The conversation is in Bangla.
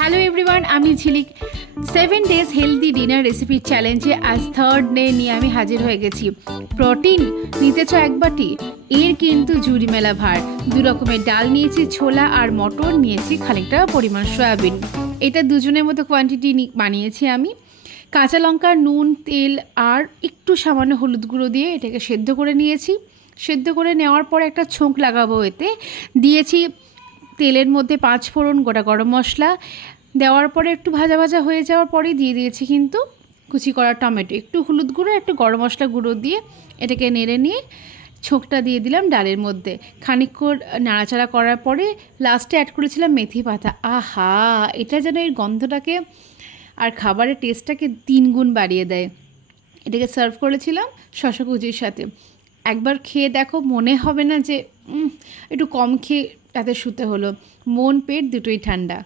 হ্যালো এভরিওয়ান, আমি ঝিলিক 7 ডেজ হেলদি ডিনার রেসিপি চ্যালেঞ্জে আজ থার্ড ডে নিয়ে আমি হাজির হয়ে গেছি। প্রোটিন নিতে চাও এক বাটি, এর কিন্তু জুড়ি মেলা ভার। দু রকমের ডাল নিয়েছি, ছোলা আর মটর নিয়েছি, খানিকটা পরিমাণ সয়াবিন। এটা দুজনের মতো কোয়ান্টিটি বানিয়েছি আমি। কাঁচা লঙ্কা, নুন, তেল আর একটু সামান্য হলুদ গুঁড়ো দিয়ে এটাকে সেদ্ধ করে নিয়েছি। সেদ্ধ করে নেওয়ার পর একটা ছোঁক লাগাবো, এতে দিয়েছি তেলের মধ্যে 5 ফোড়ন, গোটা গরম মশলা। দেওয়ার পরে একটু ভাজা ভাজা হয়ে যাওয়ার পরেই দিয়ে দিয়েছি কিন্তু কুচি করা টমেটো, একটু হলুদ গুঁড়ো, একটু গরম মশলা গুঁড়ো দিয়ে এটাকে নেড়ে নিয়ে ছোঁকটা দিয়ে দিলাম ডালের মধ্যে। খানিকক্ষণ নাড়াচাড়া করার পরে লাস্টে অ্যাড করেছিলাম মেথি পাতা। আহা, এটা যেন এর গন্ধটাকে আর খাবারের টেস্টটাকে 3 গুণ বাড়িয়ে দেয়। এটাকে সার্ভ করেছিলাম শসা কুচির সাথে। একবার খেয়ে দেখো, মনে হবে না যে একটু কম খেয়ে তাতে শুতে হলো। মন পেট দুটোই ঠান্ডা।